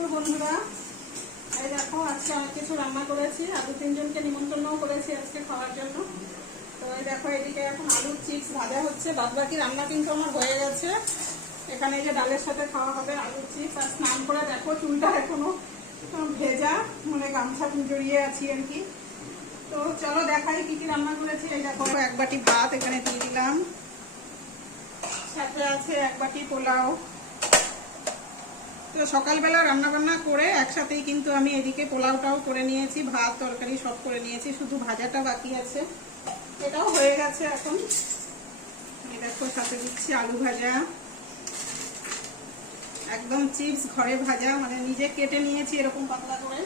দুপুর বন্ধুরা। এই দেখো আজকে অনেক কিছু রান্না করেছি আর 2-3 জনকে নিমন্ত্রণও করেছি আজকে খাওয়ার জন্য। তো এই দেখো এদিকে এখন আলুর চিপস ভাজা হচ্ছে, বাদ বাকি রান্না কিন্তু আমার হয়ে গেছে। এখানে এই যে ডালের সাথে খাওয়া হবে আলুর চিপস। আর স্নান করে দেখো চুলটা এখনো ভেজা, মানে গামছা জড়িয়ে আছি আর কি। তো চলো দেখাই কি কি রান্না করেছি। এই দেখো 1 বাটি ভাত এখানে দিয়ে দিলাম, সাথে আছে 1 বাটি পোলাও। তো সকালবেলা রান্না বান্না করে একসাথেই কিন্তু আমি এদিকে পোলাওটাও করে নিয়েছি, ভাত তরকারি সব করে নিয়েছি, শুধু ভাজাটা বাকি আছে, এটাও হয়ে গেছে এখন। এই দেখো সাথে দিচ্ছি আলু ভাজা, একদম চিপস ঘরে ভাজা, মানে নিজে কেটে নিয়েছি এরকম পাতলা করে।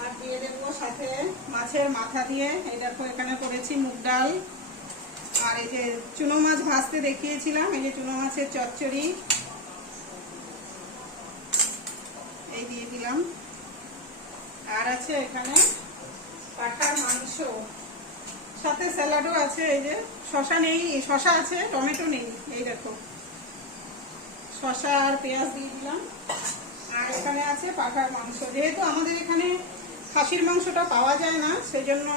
আর দিয়ে দেবো সাথে মাছের মাথা দিয়ে, এই দেখো এখানে করেছি মুগ ডাল। আর এই যে চুনো মাছ ভাজতে দেখিয়েছিলাম, এই যে চুনো মাছের চচ্চড়ি এই দিয়ে দিলাম। আর আছে এখানে পাঠার মাংস, সাথে স্যালাডও আছে। এই যে শসা নেই, শসা আছে টমেটো নেই, এই দেখো শসা আর পেঁয়াজ দিয়ে দিলাম। আর এখানে আছে পাঠার মাংস, যেহেতু আমাদের এখানে খাসির মাংসটা পাওয়া যায় না সেই জন্য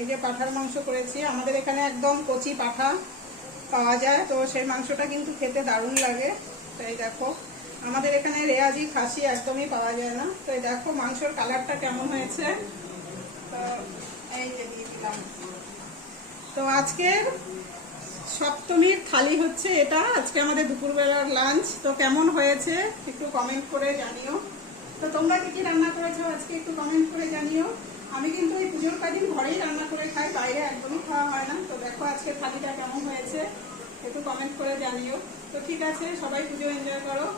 এই যে পাঠার মাংস করেছি। আমাদের এখানে একদম কচি পাঠা পাওয়া যায়, তো সেই মাংসটা কিন্তু খেতে দারুণ লাগে। তো এই দেখো আমাদের এখানে রেয়াজি খাসি একদমই পাওয়া যায় না। তো এই দেখো মাংসর কালারটা কেমন হয়েছে, তো এই যে দিয়ে দিলাম। তো আজকের সপ্তমীর থালি হচ্ছে এটা, আজকে আমাদের দুপুরবেলার লাঞ্চ। তো কেমন হয়েছে একটু কমেন্ট করে জানিও। তো তোমরা কি কি রান্না করেছো আজকে একটু কমেন্ট করে জানিও। আমি কিন্তু এই পুজোর কদিন ঘরেই রান্না করে খাই, বাইরে একদমই খাওয়া হয় না। তো দেখো আজকে থালিটা কেমন হয়েছে একটু কমেন্ট করে জানিও। তো ঠিক আছে, সবাই পুজো এনজয় করো।